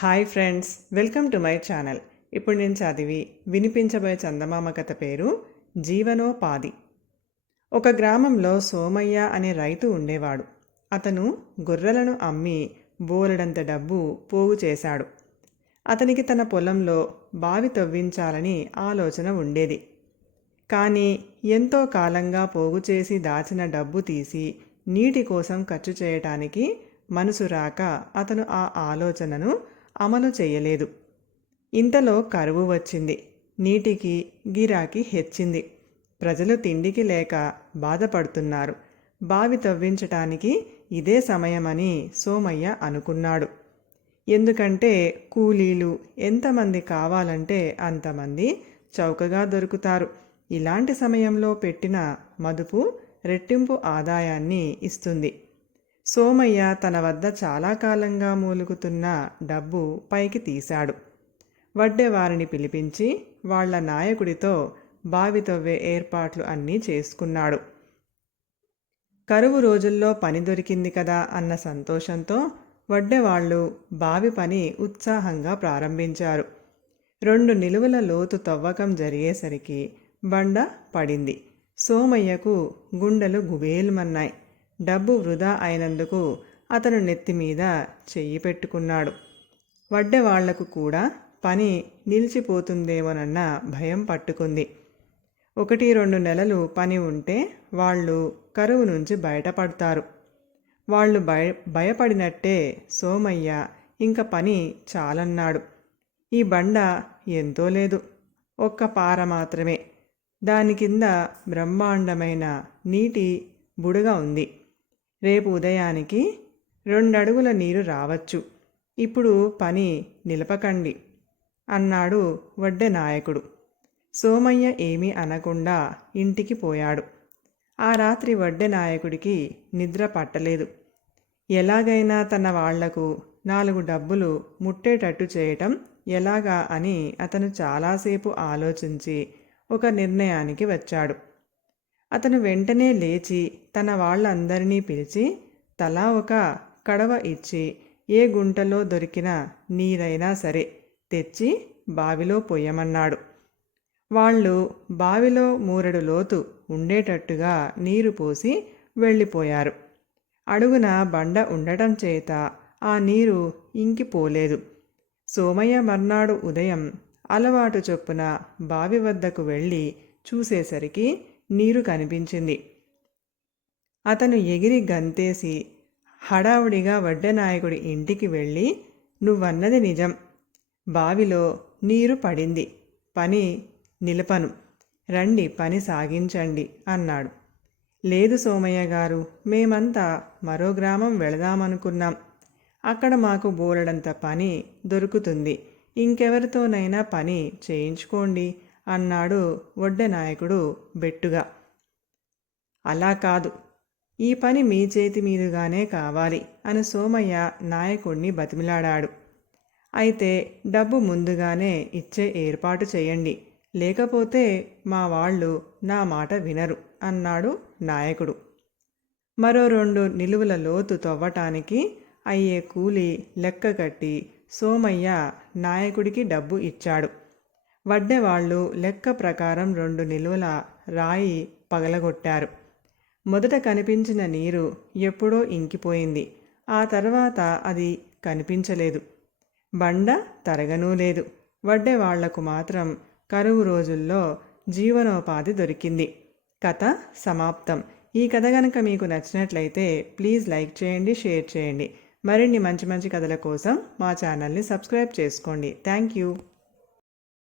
Hi friends welcome to my channel. ఇప్పుడు నేను చదివి వినిపించబోయే చందమామ కథ పేరు జీవనోపాధి. ఒక గ్రామంలో సోమయ్య అనే రైతు ఉండేవాడు. అతను గొర్రెలను అమ్మి బోలెడంత డబ్బు పోగు చేశాడు. అతనికి తన పొలంలో బావి తవ్వించాలని ఆలోచన ఉండేది. కానీ ఎంతో కాలంగా పోగు చేసి దాచిన డబ్బు తీసి నీటి కోసం ఖర్చు చేయటానికి మనసు రాక అతను ఆ ఆలోచనను అమలు చేయలేదు. ఇంతలో కరువు వచ్చింది. నీటికి గిరాకీ హెచ్చింది. ప్రజలు తిండికి లేక బాధపడుతున్నారు. బావి తవ్వించటానికి ఇదే సమయమని సోమయ్య అనుకున్నాడు. ఎందుకంటే కూలీలు ఎంతమంది కావాలంటే అంతమంది చౌకగా దొరుకుతారు. ఇలాంటి సమయంలో పెట్టిన మదుపు రెట్టింపు ఆదాయాన్ని ఇస్తుంది. సోమయ్య తన వద్ద చాలా కాలంగా మూలుగుతున్న డబ్బు పైకి తీశాడు. వడ్డేవారిని పిలిపించి వాళ్ళ నాయకుడితో బావి తవ్వే ఏర్పాట్లు అన్నీ చేసుకున్నాడు. కరువు రోజుల్లో పని దొరికింది కదా అన్న సంతోషంతో వడ్డేవాళ్ళు బావి పని ఉత్సాహంగా ప్రారంభించారు. రెండు నిలువల లోతు తవ్వకం జరిగేసరికి బండ పడింది. సోమయ్యకు గుండెలు గుబేలుమన్నాయి. డబ్బు వృధా అయినందుకు అతను నెత్తి మీద చెయ్యి పెట్టుకున్నాడు. వడ్డెవాళ్ళకు కూడా పని నిలిచిపోతుందేమోనన్న భయం పట్టుకుంది. ఒకటి రెండు నెలలు పని ఉంటే వాళ్ళు కరువు నుంచి బయటపడతారు. వాళ్ళు భయ భయపడినట్టే సోమయ్య ఇంక పని చాలన్నాడు. ఈ బండ ఎంతో లేదు. ఒక్క పార మాత్రమే. దాని కింద బ్రహ్మాండమైన నీటి బుడగ ఉంది. రేపు ఉదయానికి రెండడుగుల నీరు రావచ్చు. ఇప్పుడు పని నిలపకండి అన్నాడు వడ్డె నాయకుడు. సోమయ్య ఏమీ అనకుండా ఇంటికి పోయాడు. ఆ రాత్రి వడ్డె నాయకుడికి నిద్ర పట్టలేదు. ఎలాగైనా తన వాళ్ళకు నాలుగు డబ్బులు ముట్టేటట్టు చేయటం ఎలాగా అని అతను చాలాసేపు ఆలోచించి ఒక నిర్ణయానికి వచ్చాడు. అతను వెంటనే లేచి తన వాళ్ళందరినీ పిలిచి తలా ఒక కడవ ఇచ్చి ఏ గుంటలో దొరికిన నీరైనా సరే తెచ్చి బావిలో పొయ్యమన్నాడు. వాళ్ళు బావిలో మూరెడు లోతు ఉండేటట్టుగా నీరు పోసి వెళ్ళిపోయారు. అడుగున బండ ఉండటం చేత ఆ నీరు ఇంకిపోలేదు. సోమయ్య మర్నాడు ఉదయం అలవాటు చొప్పున బావి వద్దకు వెళ్ళి చూసేసరికి నీరు కనిపించింది. అతను ఎగిరి గంతేసి హడావుడిగా వడ్డనాయకుడి ఇంటికి వెళ్ళి నువ్వన్నది నిజం. బావిలో నీరు పడింది. పని నిలపను. రండి పని సాగించండి అన్నాడు. లేదు సోమయ్య గారు మేమంతా మరో గ్రామం వెళదామనుకున్నాం. అక్కడ మాకు బోలెడంత పని దొరుకుతుంది. ఇంకెవరితోనైనా పని చేయించుకోండి. అన్నాడు వడ్డెనాయకుడు బెట్టుగా. అలా కాదు. ఈ పని మీ చేతి మీదుగానే కావాలి అని సోమయ్య నాయకుణ్ణి బతిమిలాడాడు. అయితే డబ్బు ముందుగానే ఇచ్చే ఏర్పాటు చేయండి. లేకపోతే మా వాళ్ళు నా మాట వినరు అన్నాడు నాయకుడు. మరో రెండు నిలువుల లోతు తవ్వటానికి అయ్యే కూలి లెక్క కట్టి సోమయ్య నాయకుడికి డబ్బు ఇచ్చాడు. వడ్డెవాళ్ళు లెక్క ప్రకారం రెండు నిలువల రాయి పగలగొట్టారు. మొదట కనిపించిన నీరు ఎప్పుడో ఇంకిపోయింది. ఆ తర్వాత అది కనిపించలేదు. బండ తరగనూ లేదు. వడ్డేవాళ్ళకు మాత్రం కరువు రోజుల్లో జీవనోపాధి దొరికింది. కథ సమాప్తం. ఈ కథ కనుక మీకు నచ్చినట్లయితే ప్లీజ్ లైక్ చేయండి షేర్ చేయండి. మరిన్ని మంచి మంచి కథల కోసం మా ఛానల్ని సబ్స్క్రైబ్ చేసుకోండి. Thank you.